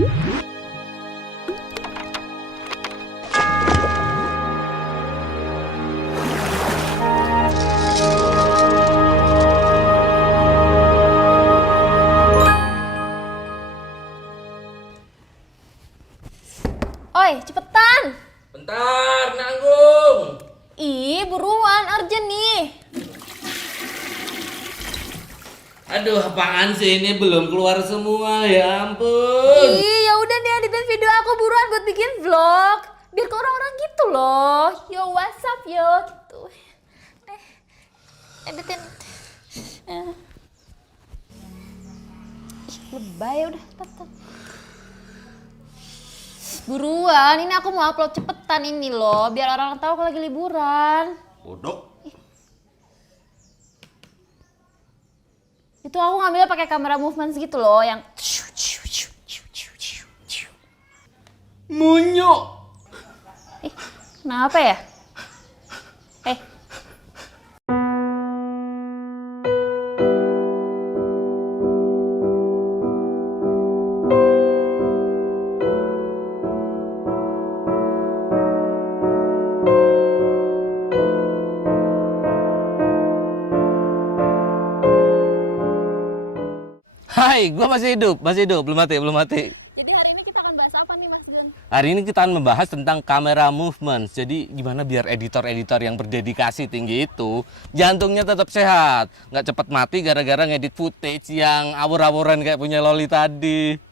Oi, cepetan! Bentar, nanggung. Ih, buruan, urgent nih. Aduh, apaan sih ini belum keluar semua, ya ampun. Ih, ya udah nih editin video aku buruan buat bikin vlog. Biar ke orang-orang gitu loh. Yo, what's up yo? Gitu. Editin. Ih, lebay udah, cepetan. Buruan, ini aku mau upload cepetan ini loh, biar orang tahu aku lagi liburan. Bodoh. Itu aku ngambilnya pakai kamera movement gitu loh, yang Munyok. kenapa ya? Hai, gua masih hidup, belum mati. Jadi hari ini kita akan bahas apa nih Mas Gun? Hari ini kita akan membahas tentang kamera movement. Jadi gimana biar editor-editor yang berdedikasi tinggi itu jantungnya tetap sehat, nggak cepat mati gara-gara ngedit footage yang awur-awuran kayak punya Loli tadi.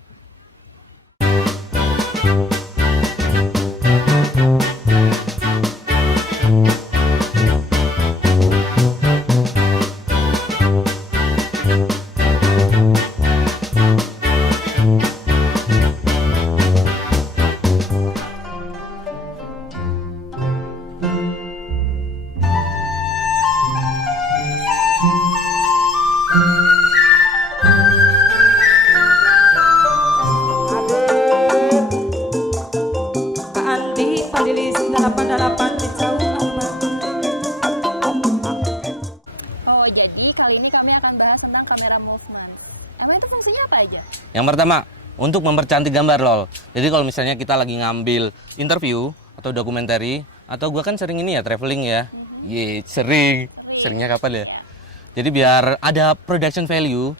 Andi Pandilis 88 Cicau Aman. Oh, jadi kali ini kami akan bahas tentang kamera movement. Emang itu fungsinya apa aja? Yang pertama, untuk mempercantik gambar lol. Jadi kalau misalnya kita lagi ngambil interview atau dokumentari, atau gua kan sering ini ya traveling ya. Seringnya kapan ya? Jadi biar ada production value,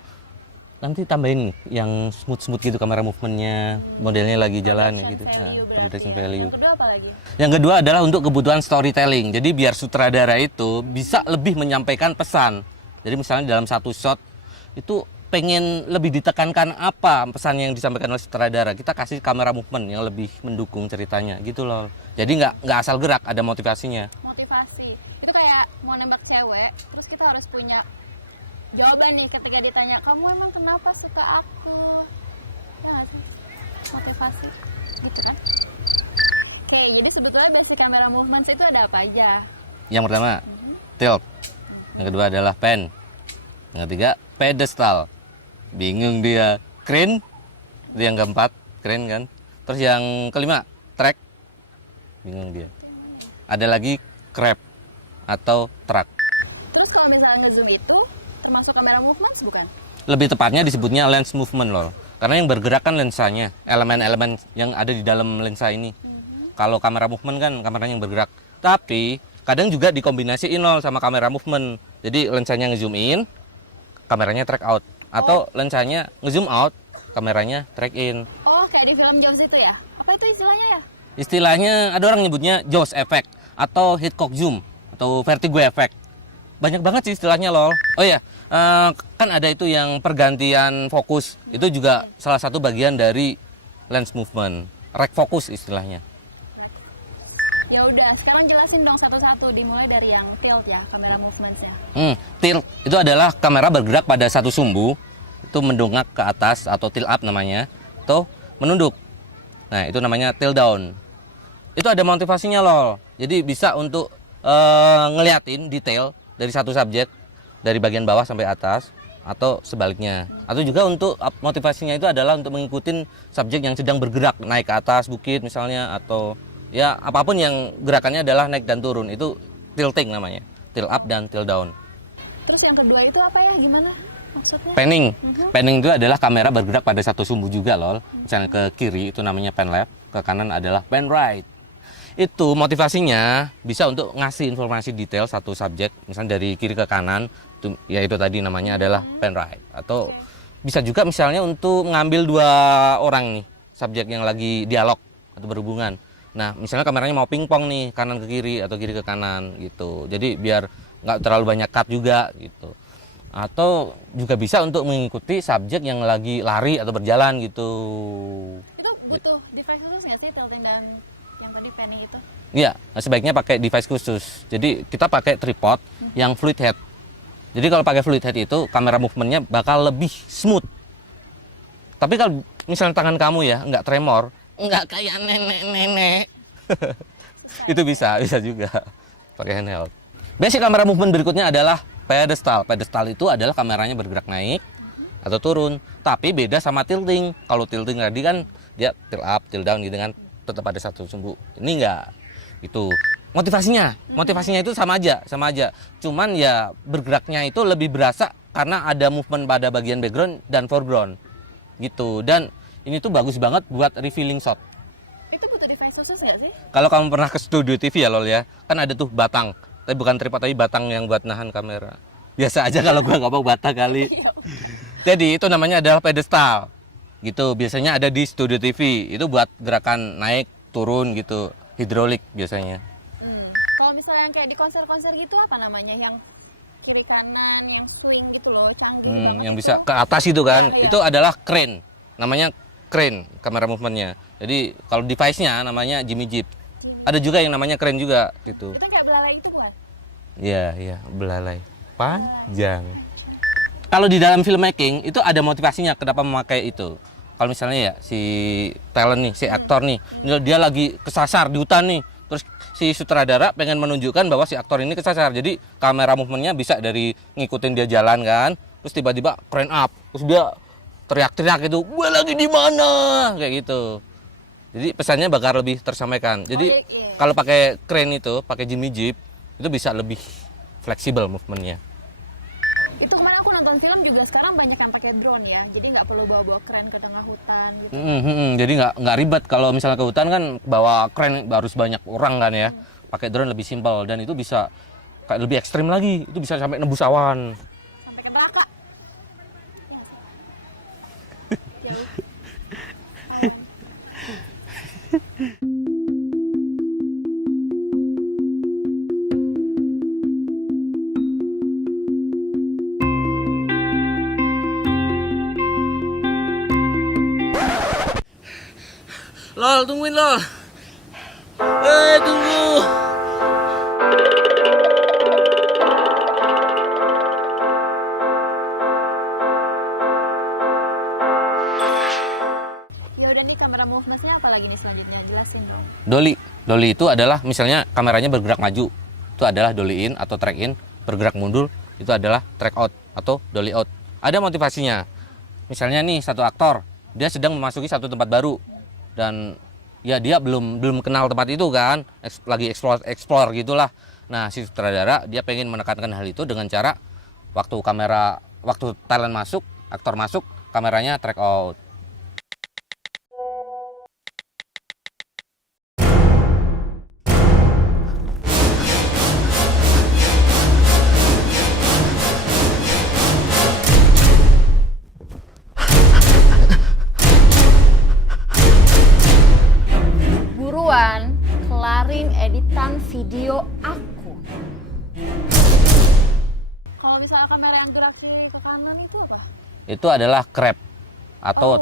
nanti tambahin yang smooth gitu kamera movementnya, modelnya lagi jalan ya gitu. Nah, production value. Yang kedua apa lagi? Yang kedua adalah untuk kebutuhan storytelling. Jadi biar sutradara itu bisa lebih menyampaikan pesan. Jadi misalnya dalam satu shot itu pengen lebih ditekankan apa pesan yang disampaikan oleh sutradara, kita kasih kamera movement yang lebih mendukung ceritanya gitu loh. Jadi nggak asal gerak, ada motivasinya. Motivasi. Itu kayak mau nembak cewek, terus kita harus punya jawaban nih ketika ditanya, kamu emang kenapa suka aku? Ya nggak sih? Motivasi gitu kan? Oke, jadi sebetulnya basic kamera movements itu ada apa aja? Yang pertama tilt, yang kedua adalah pan, yang ketiga pedestal. Bingung dia. Crane, itu yang keempat, crane kan. Terus yang kelima track, bingung dia. Ada lagi crab atau track. Terus kalau misalnya nge-zoom itu termasuk kamera movements bukan? Lebih tepatnya disebutnya lens movement loh. Karena yang bergerak kan lensanya, elemen-elemen yang ada di dalam lensa ini. Kalau kamera movement kan kameranya yang bergerak. Tapi kadang juga dikombinasiin loh sama kamera movement. Jadi lensanya nge-zoom in, kameranya track out. Atau lensanya nge-zoom out, kameranya track in. Oh, kayak di film Jaws itu ya? Apa itu istilahnya ya? Istilahnya ada orang nyebutnya Jaws effect atau Hitchcock zoom atau vertigo effect. Banyak banget sih istilahnya lol. Oh ya, kan ada itu yang pergantian fokus. Itu juga salah satu bagian dari lens movement. Rek fokus istilahnya. Ya udah, sekarang jelasin dong satu-satu, dimulai dari yang tilt ya, kamera movementsnya. Tilt itu adalah kamera bergerak pada satu sumbu, itu mendongak ke atas atau tilt up namanya, atau menunduk. Nah itu namanya tilt down. Itu ada motivasinya loh. Jadi bisa untuk ngeliatin detail dari satu subjek dari bagian bawah sampai atas atau sebaliknya. Atau juga untuk motivasinya itu adalah untuk mengikuti subjek yang sedang bergerak naik ke atas bukit misalnya, atau ya apapun yang gerakannya adalah naik dan turun, itu tilting namanya, tilt up dan tilt down. Terus yang kedua itu apa ya, gimana maksudnya? Panning. Panning itu adalah kamera bergerak pada satu sumbu juga, lol. Misalnya ke kiri itu namanya pan left, ke kanan adalah pan right. Itu motivasinya bisa untuk ngasih informasi detail satu subjek, misalnya dari kiri ke kanan, yaitu tadi namanya adalah pan right. Atau bisa juga misalnya untuk mengambil dua orang nih, subjek yang lagi dialog atau berhubungan. Nah, misalnya kameranya mau pingpong nih, kanan ke kiri atau kiri ke kanan gitu. Jadi biar nggak terlalu banyak cut juga gitu. Atau juga bisa untuk mengikuti subjek yang lagi lari atau berjalan gitu. Itu butuh device khusus nggak sih tilting dan yang tadi panning itu? Iya, sebaiknya pakai device khusus. Jadi kita pakai tripod yang fluid head. Jadi kalau pakai fluid head itu kamera movementnya bakal lebih smooth. Tapi kalau misalnya tangan kamu ya nggak tremor, nggak kayak nenek-nenek, itu bisa juga pakai handheld. Basic kamera movement berikutnya adalah pedestal. Pedestal itu adalah kameranya bergerak naik atau turun, tapi beda sama tilting. Kalau tilting tadi kan dia tilt up, tilt down gitu kan, tetap ada satu sumbu. Ini enggak. Itu motivasinya itu sama aja. Cuman ya bergeraknya itu lebih berasa karena ada movement pada bagian background dan foreground gitu. Dan ini tuh bagus banget buat revealing shot. Itu butuh device khusus nggak sih? Kalau kamu pernah ke studio TV ya, lol ya, kan ada tuh batang. Tapi bukan tripod, tapi batang yang buat nahan kamera. Biasa aja kalau gua nggak mau batang kali. Jadi itu namanya adalah pedestal. Gitu, biasanya ada di studio TV. Itu buat gerakan naik, turun gitu, hidrolik biasanya. Kalau misalnya yang kayak di konser-konser gitu apa namanya? Yang kiri kanan, yang swing gitu loh, canggih banget Yang itu. bisa ke atas itu kan, Iya. itu adalah crane. Namanya crane, kamera movementnya. Jadi kalau device-nya namanya Jimmy Jeep. Ada juga yang namanya crane juga gitu. Itu kayak belalai itu buat. Iya, belalai. Panjang. Kalau di dalam filmmaking itu ada motivasinya kenapa memakai itu. Kalau misalnya ya si talent nih, si aktor nih, dia lagi kesasar di hutan nih. Terus si sutradara pengen menunjukkan bahwa si aktor ini kesasar. Jadi kamera movementnya bisa dari ngikutin dia jalan kan. Terus tiba-tiba crane up. Terus dia teriak-teriak itu, "Gue lagi di mana?" Kayak gitu. Jadi pesannya bakal lebih tersampaikan. Jadi iya. kalau pakai crane itu, pakai Jimmy Jeep, itu bisa lebih fleksibel movementnya. Itu kemarin aku nonton film juga sekarang banyak yang pakai drone ya. Jadi nggak perlu bawa-bawa keren ke tengah hutan gitu. Jadi nggak ribet kalau misalnya ke hutan kan bawa crane harus banyak orang kan ya. Pakai drone lebih simpel dan itu bisa kayak lebih ekstrim lagi. Itu bisa sampai nembus awan. Sampai ke neraka. Ya. Jauh. Lol, tungguin lol. Tunggu. Ya udah nih kamera movementnya apa lagi nih selanjutnya? Jelasin dong. Dolly itu adalah misalnya kameranya bergerak maju, itu adalah dolly in atau track in. Bergerak mundur, itu adalah track out atau dolly out. Ada motivasinya. Misalnya nih satu aktor, dia sedang memasuki satu tempat baru dan ya dia belum kenal tempat itu kan, lagi explore gitulah. Nah si sutradara dia pengen menekankan hal itu dengan cara waktu talent masuk, aktor masuk, kameranya track out. Buruan kelarin editan video aku. Kalau misalnya kamera yang gerak ke kanan itu apa? Itu adalah crab atau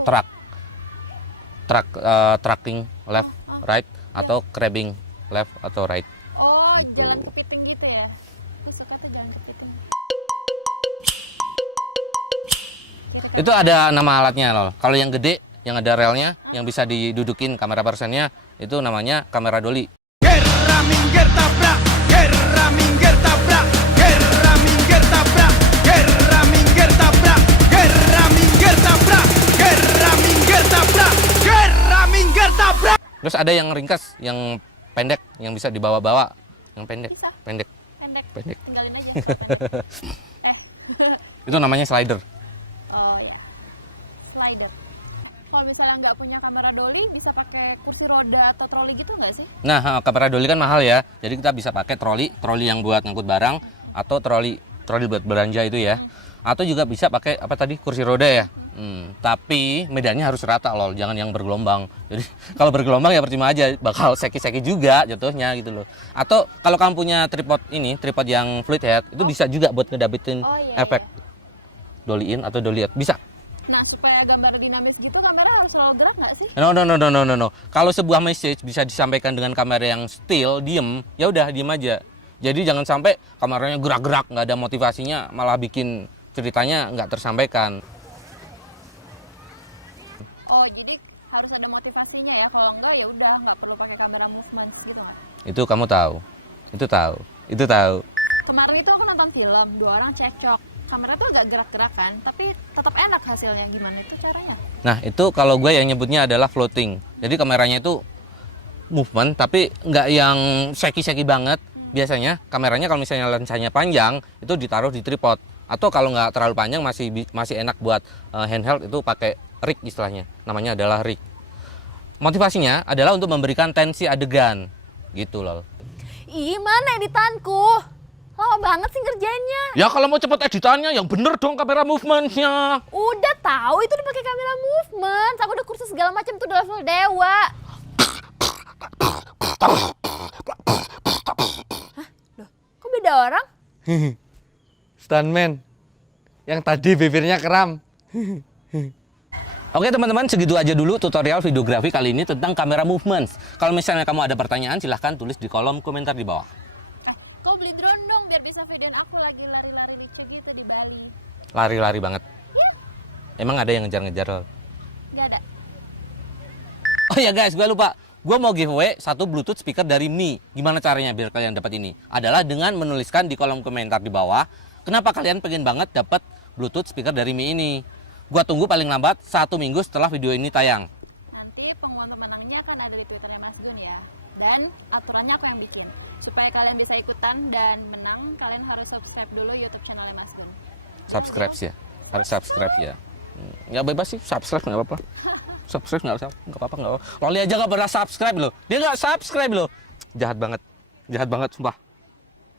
tracking left right atau crabbing left atau right. Oh, Gitu. jalan kepiting gitu ya? Maksudnya tuh jalan kepiting. Itu ada nama alatnya loh. Kalau yang gede, yang ada relnya, yang bisa didudukin kamera persennya, itu namanya kamera dolly. Guerra minggir tabrak, guerra minggir tabrak, guerra minggir tabrak, guerra minggir tabrak, guerra minggir tabrak, guerra minggir tabrak, guerra minggir tabrak. Terus ada yang ringkas, yang pendek, yang bisa dibawa-bawa, yang pendek, Bisa. pendek. Pendek. Pendek. Tinggalin aja. Itu namanya slider. slider. Kalau misalnya nggak punya kamera dolly, bisa pakai kursi roda atau troli gitu nggak sih? Nah, kamera dolly kan mahal ya. Jadi kita bisa pakai troli yang buat ngangkut barang atau troli buat belanja itu ya. Atau juga bisa pakai apa tadi, kursi roda ya. Tapi medannya harus rata loh, jangan yang bergelombang. Jadi kalau bergelombang ya percuma aja, bakal seki-seki juga jatuhnya gitu loh. Atau kalau kamu punya tripod yang fluid head, itu bisa juga buat ngedapetin efek dolly in atau dolly out. Bisa. Nah, supaya gambar dinamis gitu, kamera harus selalu gerak nggak sih? No. Kalau sebuah message bisa disampaikan dengan kamera yang still, diem, ya udah diem aja. Jadi jangan sampai kameranya gerak-gerak, nggak ada motivasinya, malah bikin ceritanya nggak tersampaikan. Oh, jadi harus ada motivasinya ya. Kalau enggak ya udah nggak perlu pakai kamera movement gitu. Itu kamu tahu. Itu tahu. Kemarin itu aku nonton film, 2 orang cekcok. Kamera tuh agak gerak-gerak kan, tapi tetap enak hasilnya. Gimana itu caranya? Nah, itu kalau gue yang nyebutnya adalah floating. Jadi kameranya itu movement, tapi nggak yang shaky-shaky banget. Biasanya kameranya kalau misalnya lensanya panjang, itu ditaruh di tripod. Atau kalau nggak terlalu panjang, masih enak buat handheld, itu pakai rig istilahnya. Namanya adalah rig. Motivasinya adalah untuk memberikan tensi adegan. Gitu loh. Ih, mana editanku? Lama banget sih ngerjainnya. Ya kalau mau cepet editannya, yang bener dong kamera movementnya. Udah tahu itu dipakai kamera movement. Aku udah kursus segala macam tuh, udah level dewa. Hah? Loh, kok beda orang? Stuntman yang tadi bibirnya kram. Oke teman-teman, segitu aja dulu tutorial videografi kali ini tentang kamera movements. Kalau misalnya kamu ada pertanyaan, silahkan tulis di kolom komentar di bawah. Kau beli drone dong biar bisa videoin aku lagi lari-lari lucu gitu di Bali. Lari-lari banget. Emang ada yang ngejar-ngejar lo? Gak ada. Oh ya guys, gue lupa. Gue mau giveaway satu Bluetooth speaker dari Mi. Gimana caranya biar kalian dapat ini? Adalah dengan menuliskan di kolom komentar di bawah, kenapa kalian pengen banget dapat Bluetooth speaker dari Mi ini. Gue tunggu paling lambat 1 minggu setelah video ini tayang. Nanti pengumuman pemenangnya akan ada di Twitternya Mas Gun ya. Dan aturannya aku yang bikin. Supaya kalian bisa ikutan dan menang, kalian harus subscribe dulu YouTube channelnya Mas Gun. Subscribe ya, harus subscribe ya. Ya bebas sih, subscribe nggak apa-apa. Subscribe nggak apa-apa. Loli aja nggak pernah subscribe loh. Dia nggak subscribe loh. Jahat banget, sumpah.